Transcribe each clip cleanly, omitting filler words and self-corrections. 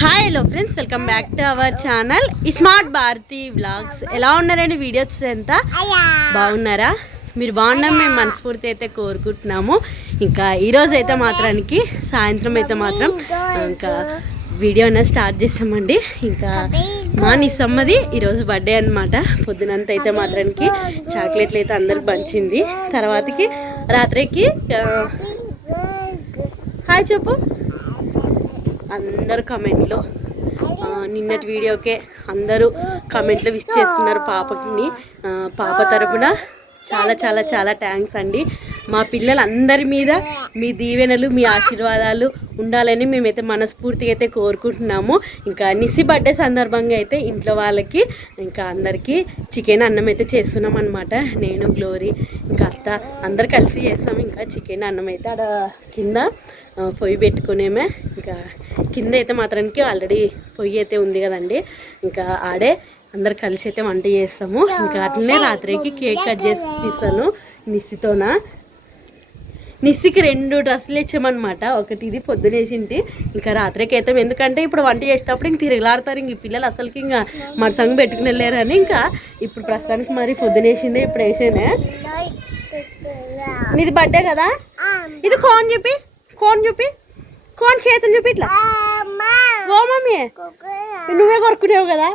Hi hello friends, welcome back to our channel smart Bharati vlogs. ఎలా ఉన్నారండి? Videos ఎంత బాగున్నారా? మీరు బాగున్నాం మేము మనస్ఫూర్తి అయితే కోరుకుంటున్నాము. ఇంకా ఈరోజు అయితే మాత్రానికి సాయంత్రం అయితే మాత్రం ఇంకా వీడియో అనేది స్టార్ట్ చేసామండి. ఇంకా మా నిస్సమ్మది ఈరోజు బర్త్డే అనమాట. పొద్దునంతా అయితే మాత్రానికి చాక్లెట్లు అయితే అందరికి పంచింది. తర్వాతకి రాత్రికి హాయ్ చెప్పు అందరు కమెంట్లో. నిన్నటి వీడియోకే అందరూ కమెంట్లు విష్ చేస్తున్నారు పాపకి. పాప తరపున చాలా చాలా చాలా థ్యాంక్స్ అండి. మా పిల్లలందరి మీద మీ దీవెనలు మీ ఆశీర్వాదాలు ఉండాలని మేమైతే మనస్ఫూర్తిగా అయితే కోరుకుంటున్నాము. ఇంకా నిస్సి బర్త్డే సందర్భంగా అయితే ఇంట్లో వాళ్ళకి ఇంకా అందరికీ చికెన్ అన్నం అయితే చేస్తున్నాం అనమాట. నేను గ్లోరీ ఇంకా అత్త అందరు కలిసి చేస్తాము. ఇంకా చికెన్ అన్నం అయితే ఆడ కింద పొయ్యి పెట్టుకునేమే. ఇంకా కింద అయితే మాత్రానికి ఆల్రెడీ పొయ్యి అయితే ఉంది కదండి. ఇంకా ఆడే అందరు కలిసి అయితే వంట చేస్తాము. ఇంకా అట్లనే రాత్రికి కేక్ కట్ చేసి తీస్తాను నిస్సితోన. నిస్సికి 2 డ్రెస్సులు ఇచ్చామన్నమాట. ఒకటి ఇది పొద్దునేసింటి, ఇంకా రాత్రికి అయితే ఎందుకంటే ఇప్పుడు వంట చేసేటప్పుడు ఇంక తిరగలాడతారు. ఇంక పిల్లలు అసలుకి ఇంకా మడసంగు పెట్టుకుని వెళ్ళారని ఇంకా ఇప్పుడు ప్రస్తుతానికి మరి పొద్దునేసిందే ఇప్పుడు వేసేనే. నీది బర్త్డే కదా, ఇది కోన్ చూపి కోన్ చేతులు చూపి ఇట్లా. ఓ మమ్మీ నువ్వే కొరుకునేవు కదా.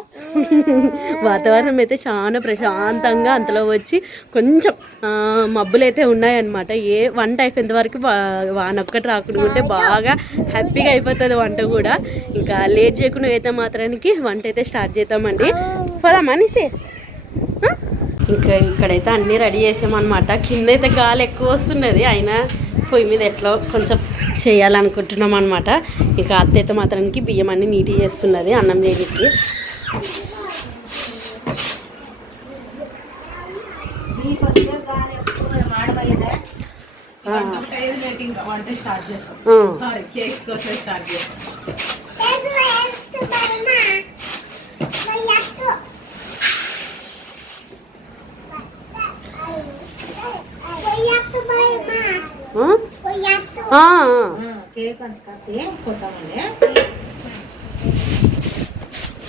వాతావరణం అయితే చాలా ప్రశాంతంగా అంతలో వచ్చి కొంచెం మబ్బులు అయితే ఉన్నాయన్నమాట. వంట అయిపోయేంత వరకు వానొక్కటి రాకుండా ఉంటే బాగా హ్యాపీగా అయిపోతుంది వంట కూడా. ఇంకా లేట్ చేయకుండా అయితే మాత్రానికి వంట అయితే స్టార్ట్ చేద్దామండి. పోదామా అనేసి ఇంకా ఇక్కడైతే అన్నీ రెడీ చేసామన్నమాట. కింద అయితే గాలి ఎక్కువ వస్తున్నది, అయినా పొయ్యి మీద ఎట్లా కొంచెం చేయాలనుకుంటున్నాం అనమాట. ఇంకా అత్త అయితే మాత్రానికి బియ్యం అన్నీ నీట్గా చేస్తున్నది అన్నం చేయడానికి.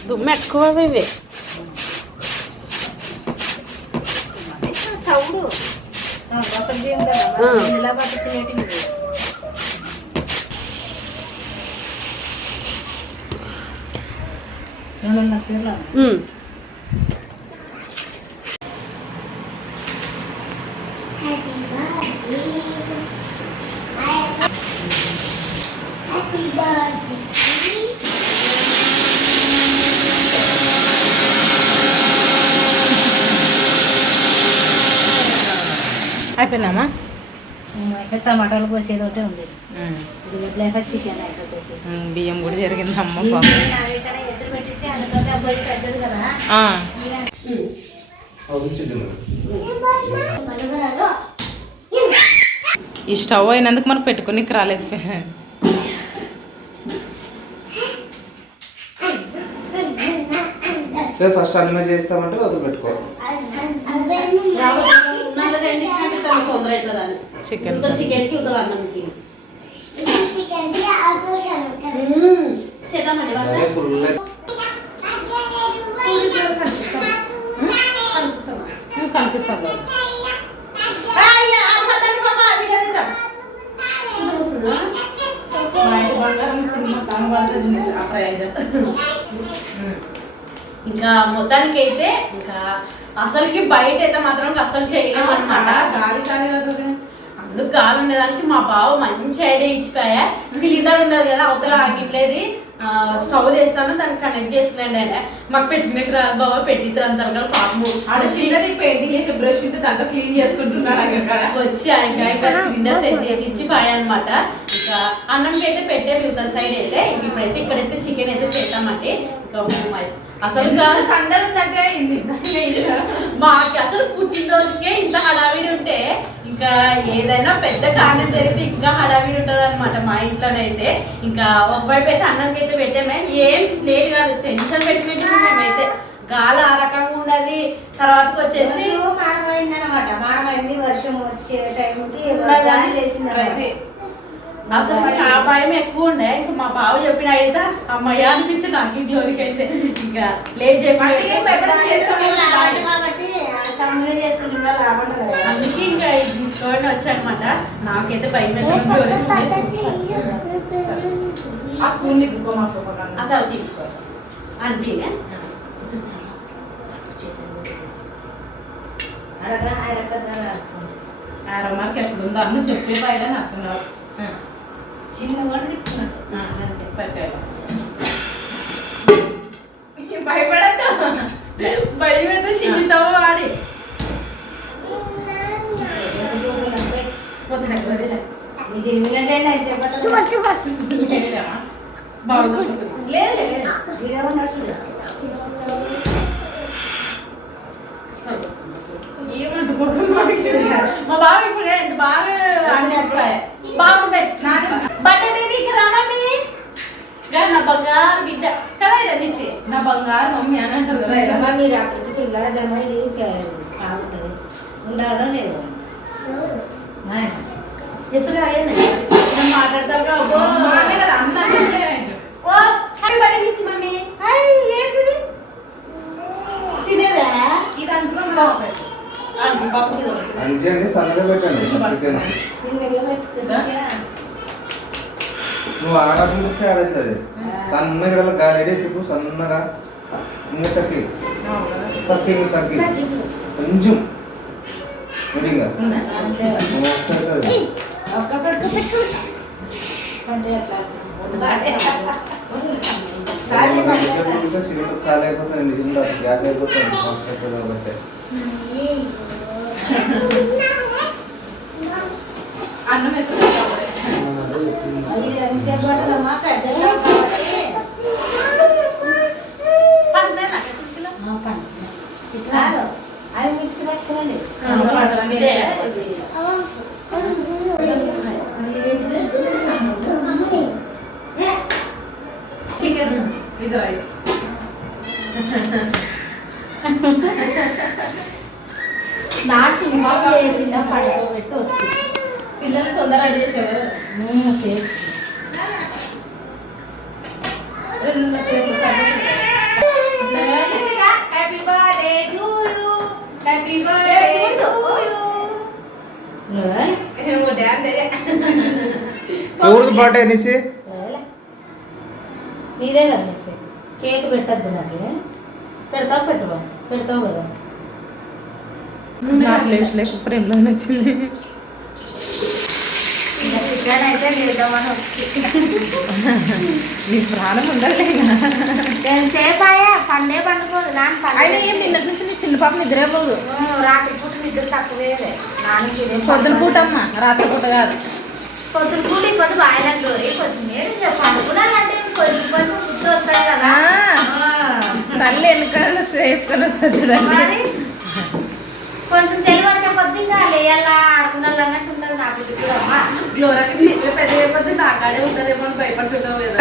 దుమ్ము ఎక్కువ ఇవి. అయిపోయినామా? టమాటాలు కోసేది ఒకటే ఉంది. చికెన్ బియ్యం కూడా జరిగిందమ్మ. పెట్టించి అందులో పెద్దది కదా. ఈ స్టవ్ అయినందుకు మనకు పెట్టుకుని రాలేదు. ఫస్ట్ అన్నం చేస్తామంటే వదిలి పెట్టుకో. చికెన్ చికెన్కి కనిపిస్తాను. ఇంకా మొత్తానికి అయితే ఇంకా అసలుకి బయట అయితే మాత్రం అసలు చేయలేము అనమాట. అందుకు గాలి ఉండేదానికి మా బావ మంచి ఐడియా ఇచ్చిపోయా. సిలిండర్ ఉండదు కదా అవతల ఆగిట్లేదు, స్టవ్ చేస్తాను దాన్ని కనెక్ట్ చేసుకున్నాండి. ఆయన మాకు పెట్టినకి రాదు బాబా పెట్టిద్దరు అంటారు పాపము బ్రష్ దాంతో క్లీన్ చేసుకుంటున్నాడు వచ్చి ఆయన ఇంకా సిలిండర్ సెట్ చేసి ఇచ్చి పోయా అనమాట. ఇంకా అన్నంకి అయితే పెట్టే మిగతా సైడ్ అయితే ఇప్పుడైతే ఇక్కడైతే చికెన్ అయితే చేద్దామండి. ఇంకా అసలు మాకు అసలు పుట్టినరోజుకే ఇంత హడావిడి ఉంటే ఇంకా ఏదైనా పెద్ద కారణం జరిగితే ఇంకా హడావిడి ఉంటుంది అనమాట మా ఇంట్లోనైతే. ఇంకా ఒకవైపు అయితే అన్నంకి అయితే పెట్టామే, ఏం లేదు కాదు టెన్షన్ పెట్టి మేమైతే గాలి ఆ రకంగా ఉండదు. తర్వాతకి వచ్చేసి మాడమైందనమాట. మాడమైంది వర్షం వచ్చే టైంకి అసలు నాకు ఆ భయం ఎక్కువ ఉండే. ఇంకా మా బావ చెప్పిన అయితే అమ్మయ్య అనిపించి నాకు ఈ గ్లోరీకి అయితే ఇంకా లేట్ చెప్పి అందుకే ఇంకా ఇది తీసుకోండి వచ్చానమాట. నాకైతే భయం ఆ స్పూన్ అసలు తీసుకో అంతేనే ఆరమ్మకి ఎప్పుడు ఉందో అన్న చెప్పే పైన నక్కున్నారు చిన్న వాడు భయపడద్దు భయం అయితే చిన్నతావు వాడి మా బావ ఇప్పుడు ఎంత బాగా అనిపించుకోవాలి. బాగుంది బర్త్డే బేబీకి రామీ నా బంగారు బిడ్డ కదా నిత్య నా బంగారు మమ్మీ అని అంటారు. మీరు అక్కడికి చిల్లరదమ్మా కావుతుంది ఉండాలో లేదు ఎసులు అయ్యండి మాట్లాడతారు కదా అన్న ఓ హ్యాపీ బర్త్డే నిత్య మమ్మీ ఏంటిది తినేదా ఇది అంటున్నా అండి సన్నగా పెట్టండి చికెన్. నువ్వు ఆడపిస్తే ఆడట్లేదు సన్నగా ఇలా గాలి తిప్పు సన్నగా ఇంకా తక్కి తక్కి తక్కి కొంచెం విడిగా ఖాళీ అయిపోతుంది నిజంగా గ్యాస్ అయిపోతుంది కాబట్టి అన్నం వేసుకుంటా అది మిక్సీ పట్టుకోండి చికెన్ ఇది రైస్ నాకు చేసిన పడవ పెట్టి వస్తుంది పిల్లలు తొందరగా చేసేవారు happy birthday to you happy birthday to you ఎవరిది బర్త్డే అనేసి మీరే కదా మిస్ కేక్ పెట్టద్దు నాకు పెడతావు పెడతావు కదా నా ప్లేస్ లేక ప్రేమలో నచ్చింది చికెన్ అయితే చేద్దామని నీ ప్రాణం ఉండాలి ఎంతసేపు అయ్యా పండే పండుకోదు అయినా ఏం నిన్నటి నుంచి నీ చిన్న పాప నిద్రపోదు రాత్రి పూట నిద్ర తక్కువే నాన్నకి పొద్దున పూట అమ్మ రాత్రి పూట కాదు పొద్దున పూట కొద్ది బాయిలకు దూరి కొద్దిమేర పండుకున్నానంటే కొద్ది కొద్ది నిద్ర వస్తాయి కదా తల్లి వెనకాల వేసుకొని వస్తుంది చూడండి మరి కొంచెం తెలివి వచ్చే కొద్ది ఇంకా లేయాలా ఆడుకున్నాళ్ళు అన్నట్టు ఉండదు నా బిడ్డ కూడా అమ్మా గ్లోరాకి పెద్ద అయిపోతే నా కాడే ఉంటుందేమో అని భయపడుతున్నావు కదా.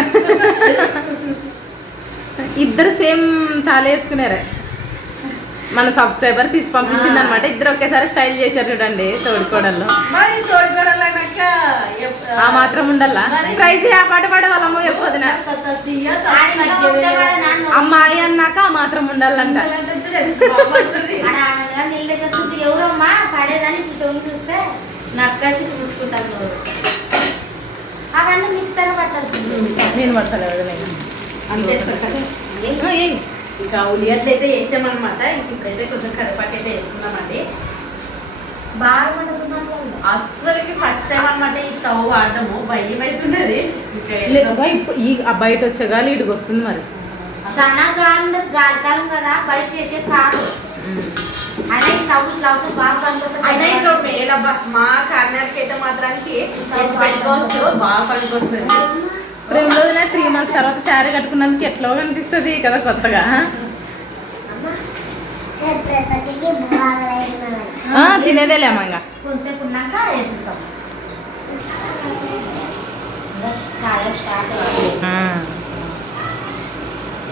ఇద్దరు సేమ్ తాళి వేసుకున్నారే మన సబ్స్క్రైబర్స్ ఇచ్చి పంపించింది అనమాట. ఇద్దరు ఒకేసారి స్టైల్ చేశారు చూడండి తోడుకోవడంలో. మరి తోడుకోవడాలన్నాక ఆ మాత్రం ఉండాలా ట్రై చేయ పాట పాడే వాళ్ళమ్మ చెప్పొద్దున అమ్మాయి అన్నాక ఆ మాత్రం ఉండాలంట. నీళ్ళు తెచ్చుకుంటే ఎవరమ్మా పడేదని తొంగి చూస్తే నక్కసి చూసుకుంటాను అవన్నీ మిక్సర్ పట్టాల్సి నేను పడతలేదు అంతే ఇంకా ఉల్లిగడ్డలు అయితే వేసామన్నమాట. ఇంక ఇప్పుడైతే కొంచెం కరివేపాకు అయితే వేసుకున్నామండి. బాగా పడుతున్నాను అస్సలకి ఫస్ట్ టైం అనమాట ఈ స్టవ్ వాడటము. భయం అవుతున్నది. ఈ బయట వచ్చే గాలి ఇటుకు వస్తుంది మరి. చాలా గాలికాలం కదా బయట చేసే కాదు అయినా ఈ స్టవ్ స్లవ్ బాగా పనికొస్తుంది. అయినా ఇంట్లో మేలబ్బా మా కార్నర్కి అయితే మాత్రానికి పడుకోవచ్చు, బాగా పడుకొస్తుంది. ప్రేమలో 3 months తర్వాత శారీ కట్టుకున్నందుకు ఎట్లా కనిపిస్తుంది కదా కొత్తగా. తినేదేలే అమ్మంగా కొంతసేపు ఉన్నాక వేసేస్తాం. స్టార్ట్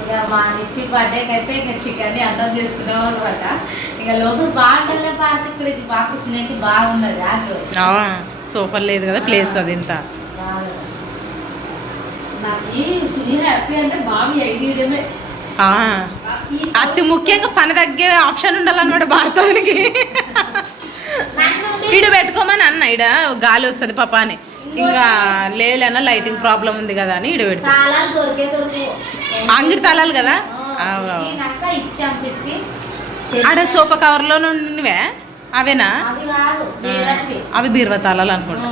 ఇక మా మిస్టీ బర్త్డేకి అయితే ఇక చికెన్ అర్థం చేసుకున్నాం అనమాట. ఇక లోపల బాగుండలే పార్టీ ఇక్కడ బాగా కూర్చునేకి బాగున్నది. సూపర్ లేదు కదా ప్లేస్ అది ఇంత బాగా హ్యాపీ అంటే బాగా ఐడియమే. అతి ముఖ్యంగా పని తగ్గే ఆప్షన్ ఉండాలన్నమాట భారతానికి. ఈడ పెట్టుకోమని అన్న, ఈడ గాలి వస్తుంది పాప అని. ఇంకా లేదన్నా లైటింగ్ ప్రాబ్లం ఉంది కదా అని ఈడ పెడతా. అంగడి తాళాలి కదా. ఆడ సోఫా కవర్లో నుండివే అవేనా? అవి బీరువా తాళాలు అనుకుంటా.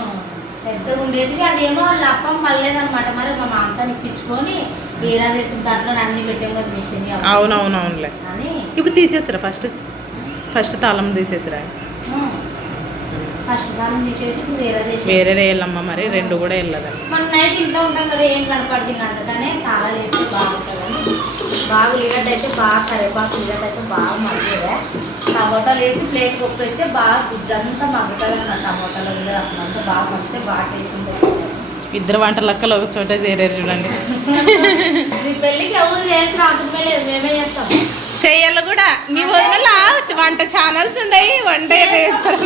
పెద్దగా ఉండేది అదేమో లప్పం పడలేదన్నమాట. మరి మా మామతో ఇప్పించుకొని బీరా దేశం దాంట్లో అన్ని పెట్టాం కదా మిషన్. అవునవునవునులే. ఇప్పుడు తీసేస్తారా? ఫస్ట్ తాళం తీసేసిరా? ఫస్ట్ తాళం తీసేసి వేరేదే వెళ్ళమ్మా. మరి రెండు కూడా వెళ్ళదని. మనం నైట్ ఇంట్లో ఉంటాం కదా, ఏం కనపడుతుంది అందుకనే తాళాలు వేస్తే బాగుంటుందని. బాగా ఉల్లిగడ్డ అయితే బాగా, కరివేపాకు ఉల్లిగడ్డ అయితే బాగా మగ్గిగా, టమోటాలు వేసి ప్లేట్ కొప్పు వేస్తే బాగా గుజ్జంతా మగ్గుతుంది అన్నమాట. టమోటాలు రసం అంతా బాగా మగ్గితే బాగా టేస్ట్ ఉంటుంది. ఇద్దరు వంట లెక్కలు ఒక చోట చేరారు చూడండి. మీ పెళ్ళికి ఎవరు చేసిన అవసరమే లేదు, మేమే చేస్తాం. చెయ్యాలి కూడా. మీ వదిన వంట ఛానల్స్ ఉన్నాయి, వంట ఎట్లా చేస్తారు?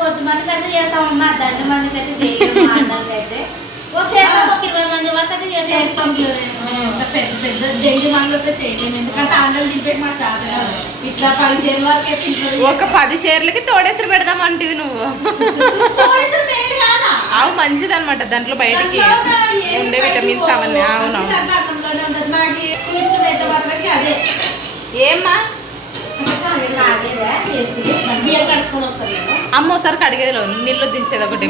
కొద్దిమందికి అయితే చేస్తామమ్మా, 2 మందికి అయితే చేయలేము. అయితే ఒక 20 మంది వరకు అయితే చేస్తాం. పెద్ద డైలీ మనలో చేయలేము, ఎందుకంటే ఆండలు దింపేది మా షాప్ ఇట్లా 10 షేర్ల వరకు. ఒక 10 షేర్లకి తోడేసరి పెడదామంటివి నువ్వు. అవి మంచిది అనమాట, దాంట్లో బయటికి ఉండే విటమిన్స్ అవన్నీ. అవునవును. ఏమ్మా అమ్మ ఒకసారి కడిగేది నీళ్ళు దించేది ఒకటి.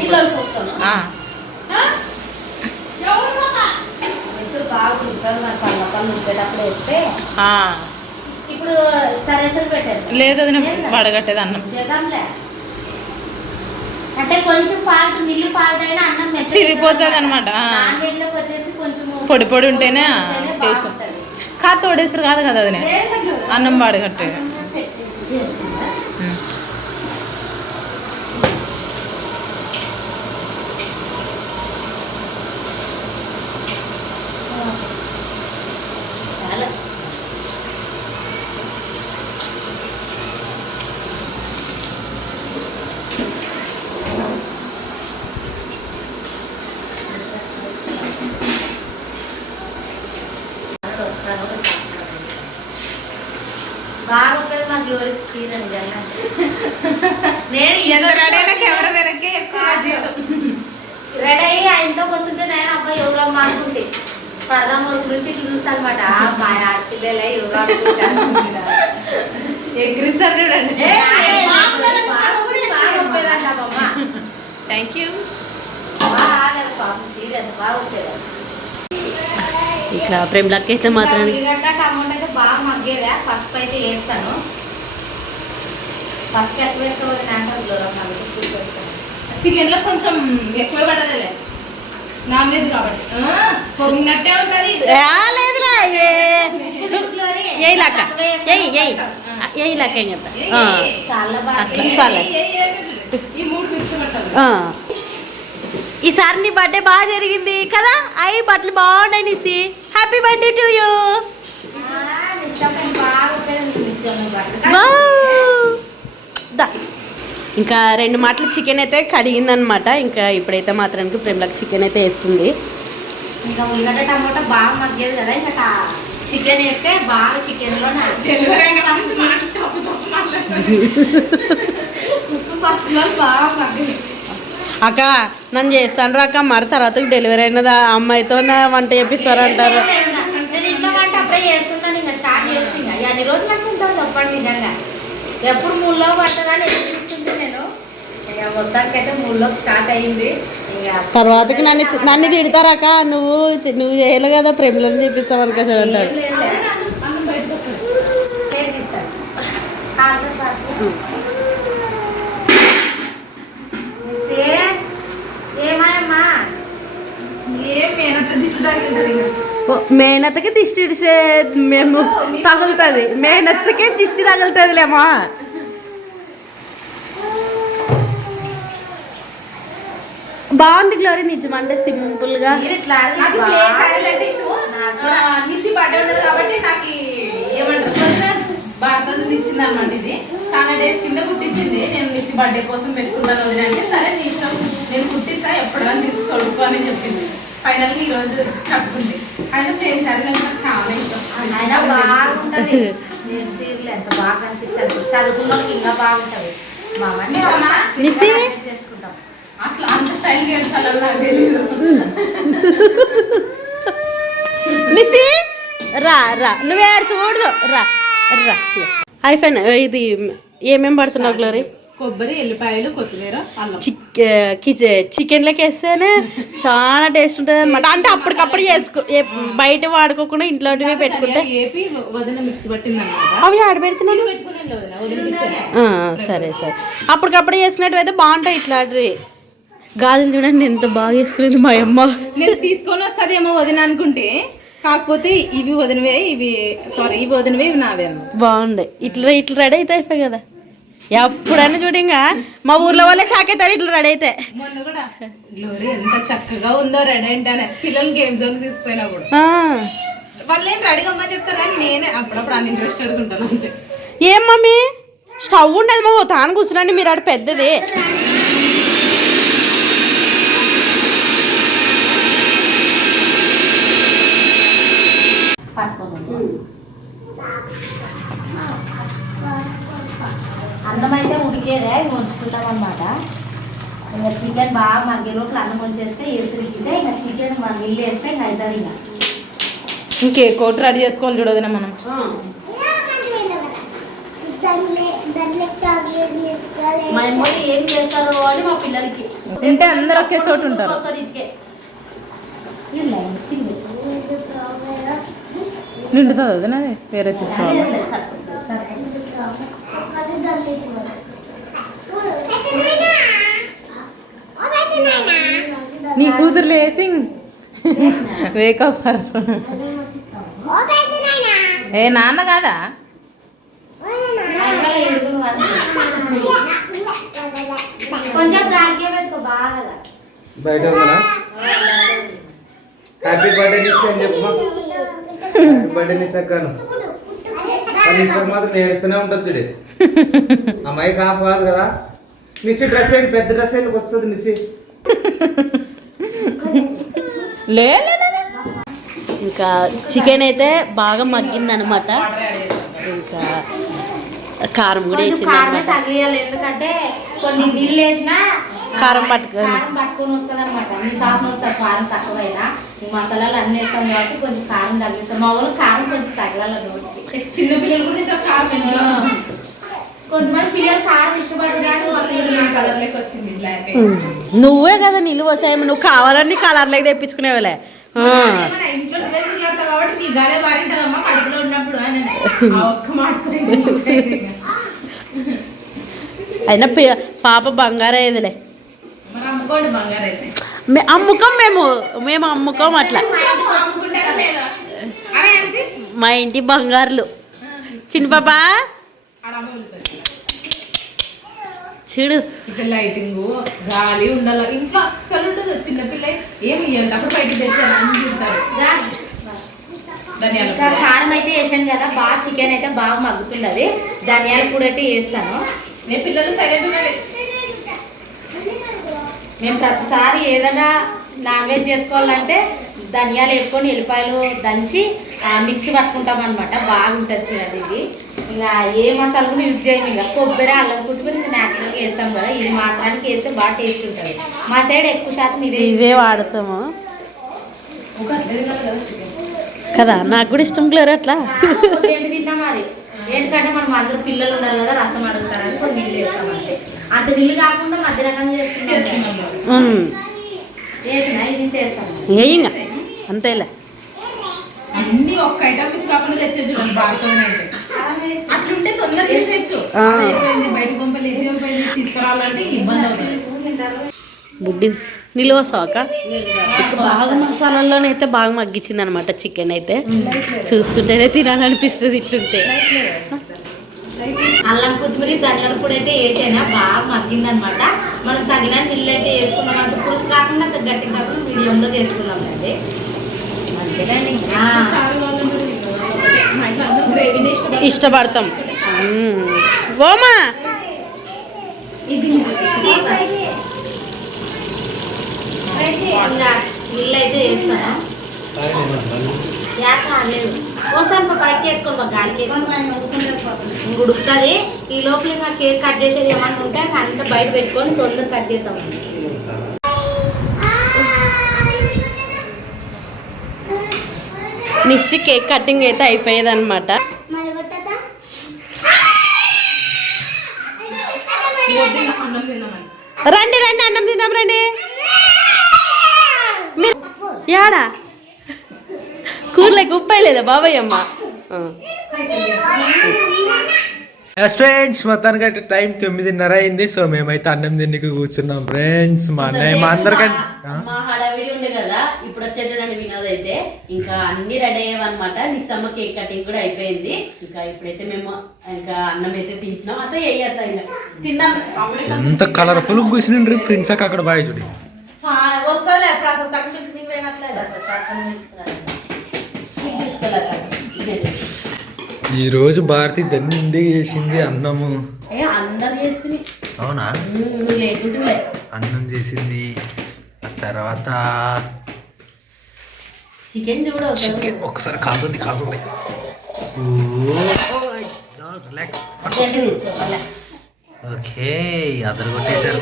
ఇప్పుడు సరేసరి పెట్టారు లేదు, అది వడగట్టేది అన్నం. అంటే కొంచెం ఫాల్ట్, నీళ్ళు ఫాల్ట్ అయినా అన్నం చిదిపోతుంది అనమాట. వచ్చేసి కొంచెం పొడి పొడి ఉంటేనే టేస్ట్. కాదు తోడేసరి కాదు కదా అది, అన్నం వడగట్టేది. బాగా ఉంటుంది మా గ్లోరీస్ చీర నిజంగా. నేను కెమెరా వెనక్కి రెడీ అయ్యి ఆ ఇంట్లోకి వస్తుంటే నేను అబ్బాయి ఎవరమ్మా అనుకుంటే పరదా వరకు నుంచి ఇట్లా చూస్తాను అనమాట. మా ఆడపిల్లలే ఎవరు అనుకుంటాను. ఎగ్రిస్తారు చూడండి. Thank you. బాగా పాపం చీర ఎంత బాగా వచ్చేది. ఇట్లా ప్రేమలకి అయితే మాత్రం ఉల్లిగడ్డ టమాటా అయితే బాగా మగ్గేదా. పసుపు అయితే వేస్తాను. పసుపు ఎక్కువ వేసుకోవద్దు. చికెన్ లో కొంచెం ఎక్కువ పడదులే, నాన్ వెజ్ కాబట్టి పొంగినట్టే ఉంటుంది. ఈసారి నీ బర్త్డే బాగా జరిగింది కదా. అవి బట్టలు బాగున్నాయి నిసి. Happy birthday to you. ఇంకా 2 మాటలు చికెన్ అయితే కడిగిందనమాట. ఇంకా ఇప్పుడైతే మాత్రానికి ప్రేమలకు చికెన్ అయితే వేస్తుంది. ఇంకా ఉల్లిగడ్డ టమాటా బాగా మగ్గేది కదా. ఇంకా చికెన్ వేస్తే బాగా చికెన్లో ఫస్ట్లో బాగా మగ్గేది. అక్క నన్ను చేస్తాను రాక, మరి తర్వాత డెలివరీ అయినదా అమ్మాయితో వంట చేపిస్తారంటారు. నేను ఇంట్లో వంట అప్పుడే చేస్తున్నాను. ఇంకా స్టార్ట్ చేసి ఇంకా అన్ని రోజులు అంటే ఉంటాను చెప్పండి. నిజంగా ఎప్పుడు 3లో పడుతుందని ఎదురుస్తుంది నేను. ఇక మొత్తానికి అయితే 3లో స్టార్ట్ అయ్యింది. ఇంకా తర్వాతకి నన్ను తిడతారాక, నువ్వు చేయలే కదా ప్రేమలను చేపిస్తావు అనుకో అంటారు. మేనత్తకి దిష్టి మేము తగులుతుంది. మేనత్తకే దిష్టి తగులుతుందిలేమా. బాగుంది గ్లోరీ నిజం అంటే సింపుల్ గా. కాబట్టి నాకు ఏమంటారు ఇచ్చింది అనమాట. ఇది చాలా డేస్ కింద కుట్టించింది. నేను నిసి బర్త్డే కోసం పెట్టుకున్నాను వదిలేంటే, సరే నీ ఇష్టం నేను కుట్టిస్తా ఎప్పుడైనా తీసి తొడుక్కో అని చెప్పింది. ఫైనల్ గా ఈ రోజు కట్టుకుంది. అంటే ప్లేన్ శారీ నాకు చాలా ఇష్టం. అయినా బాగుంటది. నేను సీరియల్ ఎంత బాగా అనిపిస్తుంది. చదువుకున్న వాళ్ళకి ఇంకా బాగుంటది. మా అమ్మ నిసి చేసుకుంటాం. అట్లా అంత స్టైల్ గెలిచాలని నాకు తెలియదు. నిసి రా రా నువ్వే చూడదు రా రా అయిపోయినా ఇది ఏమేమి పడుతున్నావు గ్లోరీ? కొబ్బరి, ఎల్లిపాయలు, కొత్తిమీర, అల్లం. చికెన్లోకి వేస్తేనే చాలా టేస్ట్ ఉంటుంది అనమాట. అంటే అప్పటికప్పుడు చేసుకో బయట వాడుకోకుండా ఇంట్లోటివి పెట్టుకుంటే. ఏపీ వదిన మిక్స్ పట్టింది అన్నమాట. అవి ఆడ పెడుతున్నాను. సరే సరే అప్పటికప్పుడు చేసుకున్నట్టు అయితే బాగుంటాయి. ఇట్లాంటివి గాజులు చూడండి ఎంత బాగా చేసుకునేది మా అమ్మ. నేను తీసుకొని వస్తుందేమో వదిన అనుకుంటే, కాకపోతే ఇవి వదినవే, ఇవి వదినవే, ఇవి నావే అన్నమాట. బాగుండే ఇట్లా ఇట్లా రెడీ అయితే అయిపోయి కదా. ఎప్పుడైనా చూడు ఇంకా మా ఊర్లో వాళ్ళే షాక్ అవుతారు ఇట్లా రెడీ అయితే. మొన్న కూడా గ్లోరీ ఎంత చక్కగా ఉందో రెడీ అంటే పిల్లలు గేమ్ జోన్ తీసుకుపోయినప్పుడు వాళ్ళు ఏం రెడీ అమ్మని చెప్తారు కానీ నేనే అప్పుడప్పుడు అన్ ఇంట్రెస్టెడ్ ఉంటాను అంతే. ఏం మమ్మీ స్టవ్ ఉండదు మా తాను కూర్చున్నాండి మీరు ఆడ పెద్దది. అన్నం అయితే ఉడికేదే వంచుకుంటాం అన్నమాట. ఇంకా చికెన్ బాగా మగ్గే లోపల అన్నం వచ్చేస్తే వేసిరికితే ఇంకా చికెన్ మనం నీళ్ళు వేస్తే ఇంకా అవుతుంది. ఇంకా ఇంకే కోట్ రెడీ చేసుకోవాలి చూడదునా మనం. మా అమ్మ ఏం చేస్తారు అని మా పిల్లలకి అంటే అందరు ఒకే చోటు ఉంటారు. నిండుతుంది వదినా వేరే తీసుకోవాలి. నీ కూతురు లేసి వేకప్ ఏ నాన్న కాదా? కొంచెం గాలికే పెట్టుకో బాగా. బయట ఉందా? హ్యాపీ బర్త్డే నిస్సా అని చెప్పు. బర్త్డే నిస్సాను నిస్సాకు మాత్రం ఏడుస్తూనే ఉంటుంది చూడే. అమ్మాయి కాఫ్ కాదు కదా. నిస్సి డ్రెస్ ఏంటి, పెద్ద డ్రెస్ ఏంటి వస్తుంది నిస్సి. లే ఇంకా చికెన్ అయితే బాగా మగ్గింది అనమాట. ఇంకా కారం కూడా వేసింది కారమే అనమాట. తగిలియాలి, ఎందుకంటే కొన్ని నీళ్ళు వేసినా కారం పట్టుకొని వస్తుంది అనమాట. మీ సాసం వస్తుంది కారం తక్కువైనా. ఈ మసాలాలు అన్నీ వేస్తాం కాబట్టి కొంచెం కారం తగిలిస్తాం. మా వాళ్ళు కారం కొంచెం తగలాలి నోటికి. చిన్న పిల్లలు కూడా ఇంత కారం కొంతమంది పిల్లలు కారం ఇష్టపడరు కానీ కలర్ లెక్క వచ్చింది బ్లాక్. నువ్వే కదా నిలువ వచ్చాయి, నువ్వు కావాలని కలర్లోకి తెప్పించుకునేవాళ్ళే. ఇంట్లో నువ్వే తిట్లాడతావు కాబట్టి నీ గాలే బారింటదమ్మా కడుపులో ఉన్నప్పుడు అని ఆ ఒక్క మాట. అయినా పాప బంగారం అయ్యేదిలే. మరి అమ్ముకోండి బంగారు అయితే. అమ్ముకోం మేము అమ్ముకోం అట్లా. అమ్ముకుంటారా లేదా? అరే అన్సి మా ఇంటి బంగారులు చిన్న పాపా ఆడమ్మ పిలుస్తాడు. చూడు ఇట్లా లైటింగ్ గాలి ఉండాలి. ఇంట్లో అస్సలు ఉండదు. చిన్నపిల్ల ఏమి ఇవ్వాలి అప్పుడు బయటకు తెచ్చారు అని చూస్తారు. ధనియాల కారం అయితే వేసాను కదా, బాగా చికెన్ అయితే బాగా మగ్గుతున్నది. ధనియాల పొడి అయితే వేస్తాను. నేను పిల్లలు సైలెంట్ ఉన్నది. మేము ప్రతిసారి ఏదైనా నాన్ వెజ్ చేసుకోవాలంటే ధనియాలు వేసుకొని ఎల్లిపాయలు దంచి మిక్సీ పట్టుకుంటాం అనమాట. బాగుంటుంది చూడండి. ఇది ఇంకా ఏ మసాలా కూడా యూజ్ చేయము. ఇంకా కొబ్బరి, అల్లం, కొత్తిమీర ఇంకా న్యాచురల్గా వేస్తాం కదా. ఇది మాత్రానికి వేస్తే బాగా టేస్ట్ ఉంటుంది. మా సైడ్ ఎక్కువ శాతం ఇదే వాడతాము కదా. నాకు కూడా ఇష్టం లేదు అట్లా. ఏంటి తిన్నా మరి. ఏంటంటే మనం అందరూ పిల్లలు ఉన్నారు కదా, రసం అడుగుతారని కొన్ని నీళ్ళు వేస్తాం అంతే. అంత నీళ్ళు కాకుండా మధ్య రకంగా చేస్తున్నాం. ఏదినా ఇది వేస్తాం ఇంకా అంతేలే. అన్ని ఒక్క ఐటమ్ మిస్ కాకుండా తెచ్చేది చూడండి. బాగుంటుంది అట్లుంటే తొందరగా తీసేయచ్చు. బయట పంపలు ఎది పంపలు తీసుకురావాలంటే ఇబ్బంది అవుతుంది. బుడ్డి నిలువ సోక బాగా మసాలాల్లోనైతే బాగా మగ్గించింది అనమాట. చికెన్ అయితే చూస్తుంటేనే తినాలనిపిస్తుంది ఇట్లుంటే. అల్లం, కొత్తిమీర, ధనియాల పొడి అయితే వేసేనా బాగా మగ్గింది అనమాట. మనం తగిన నీళ్ళు అయితే వేసుకుందాం. అంటే పులుసు కాకుండా గట్టి కాకుండా మీడియంలో చేసుకుందాం అండి. ఇష్టపడతాం. ఓమా ఇది ఇల్లు అయితే చేస్తాను యాక లేదు వస్తాను పైకి ఎత్తుకొని మా గాడికి ఉడుకుతుంది ఈ లోపల ఇంకా కేక్ కట్ చేసేది ఏమన్నా ఉంటే అంత బయట పెట్టుకొని తొందరగా కట్ చేద్దాం నిశ్చి కేక్ కటింగ్ అయితే అయిపోయేది అనమాట. అన్నం తిన్నామని రండి రండి అన్నం తిందాం రండి. యాడా కూరలోకి ఉప్పు లేదా బాబాయ్ అమ్మ? ఫ్రెండ్స్ మొత్తానికి అయితే టైం 9:30 అయింది. సో మేమైతే అన్నం తినికి కూర్చున్నాం ఫ్రెండ్స్. మా అన్నయ్య మా అందరికంటే మా హడావిడి ఉండే కదా. ఇప్పుడు వచ్చేటండి వినోద్ అయితే ఇంకా అన్ని రెడీ అయ్యామన్నమాట. నిస్సమ్మ కేక్ కటింగ్ కూడా అయిపోయింది. ఇంకా ఇప్పుడైతే మేము ఇంకా అన్నం అయితే తింటున్నాం. అదే వేయద్దా ఇంకా తిందాం. ఎంత కలర్ఫుల్ కూర్చుని ప్రిన్స్ అక్కడ బాయ్ చూడి వస్తాలే ప్రాసెస్ ఈ రోజు భారతి దండి చేసింది అన్నము. అందరు చేస్తుంది. అవునా? లేకుంటే అన్నం చేసింది. ఆ తర్వాత చికెన్ చూడ చికెన్ ఒక్కసారి కాదుంది ఓకే అదరు కొట్టేశారు.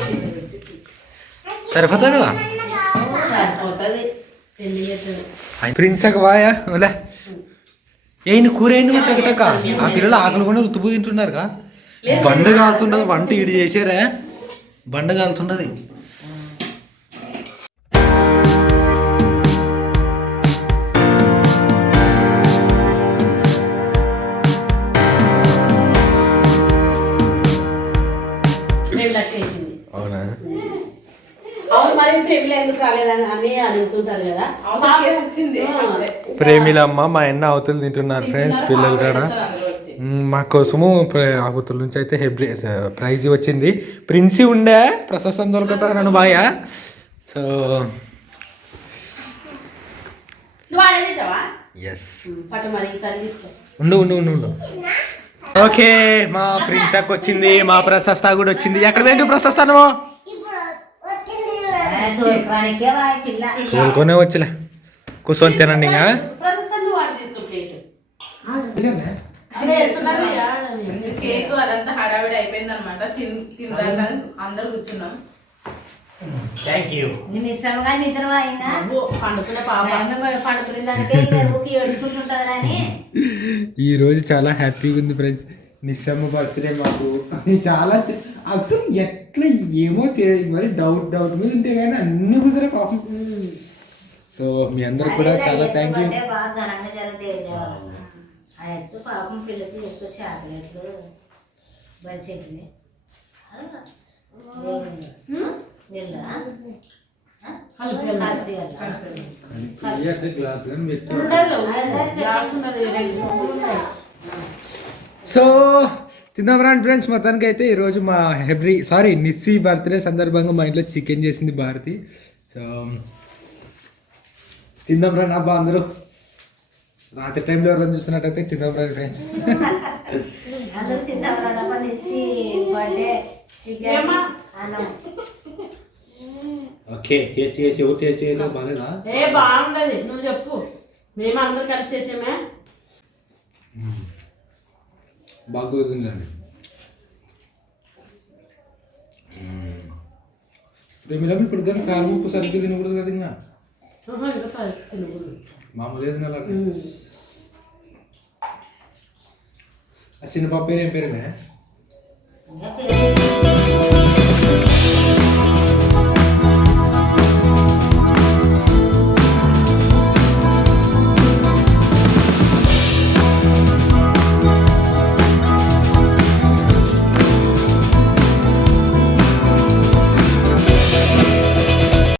సరిపోతుంది కదా ప్రిన్స్ అక్క వాయా ఓలే ఏం కూర ఏంటి ఒకటక్క. ఆ పిల్లలు ఆకలి కూడా రుతుపు తింటున్నారుగా. బండ కాలుతున్నది వంట ఇడి చేసారా. బండ కాలుతున్నది. అవునా? ప్రేమిలమ్మ మా అన్న అవతలు తింటున్నారు ఫ్రెండ్స్ పిల్లలు కూడా. మా కోసము అవతల నుంచి అయితే ప్రైజ్ వచ్చింది. ప్రిన్సి ఉండే ప్రశస్తం దొరుకుతుంది నన్ను బాయా. సో ఎస్ ఉండు ఉండు ఉండు ఉండు. ఓకే మా ప్రిన్స్ అక్క వచ్చింది. మా ప్రశస్త కూడా వచ్చింది. ఎక్కడ ఏంటి ప్రశస్తాను కోలుకొనే వచ్చలే కూర్చొని తినండి. ఇంకా కేక్ అదంతా హడావిడి అయిపోయింది అనమాట. తినడానికి అందరు కూర్చున్నాం. ఈ రోజు చాలా హ్యాపీగా ఉంది ఫ్రెండ్స్. నిస్సమ్మ బర్త్డే మాకు చాలా అసలు ఎట్లా ఏమో మరి డౌట్ మీద ఉంటే కానీ అన్ని కుదిరే పాపం. సో మీ అందరికి కూడా చాలా థ్యాంక్ యూ. పాపం పిల్లకి ఎక్కువ చాక్లెట్లు బడ్జెట్ని సో తిందాం రండి ఫ్రెండ్స్. మొత్తానికి అయితే ఈరోజు మా నిస్సి బర్త్డే సందర్భంగా మా ఇంట్లో చికెన్ చేసింది భారతి. సో తిందాం రండి అబ్బా అందరూ. రాత్రి టైంలో ఎవరైనా చూస్తున్నట్టయితే తిందాం రండి ఫ్రెండ్స్. ఓకే టేస్ట్ చేసి ఎవరు టేస్ట్ చేయలేదు బాగాలేదా? బాగుండదు నువ్వు చెప్పు. మేము అందరు కలిసి చేసామే. బాగా కుదిరిందండి. ఇప్పుడు కానీ కారం ఉప్పు సరిగ్గా తినకూడదు కదా. ఇంకా మామూలు ఏదైనా అలా ఆ చిన్న పాప పేరు ఏం పేరునే?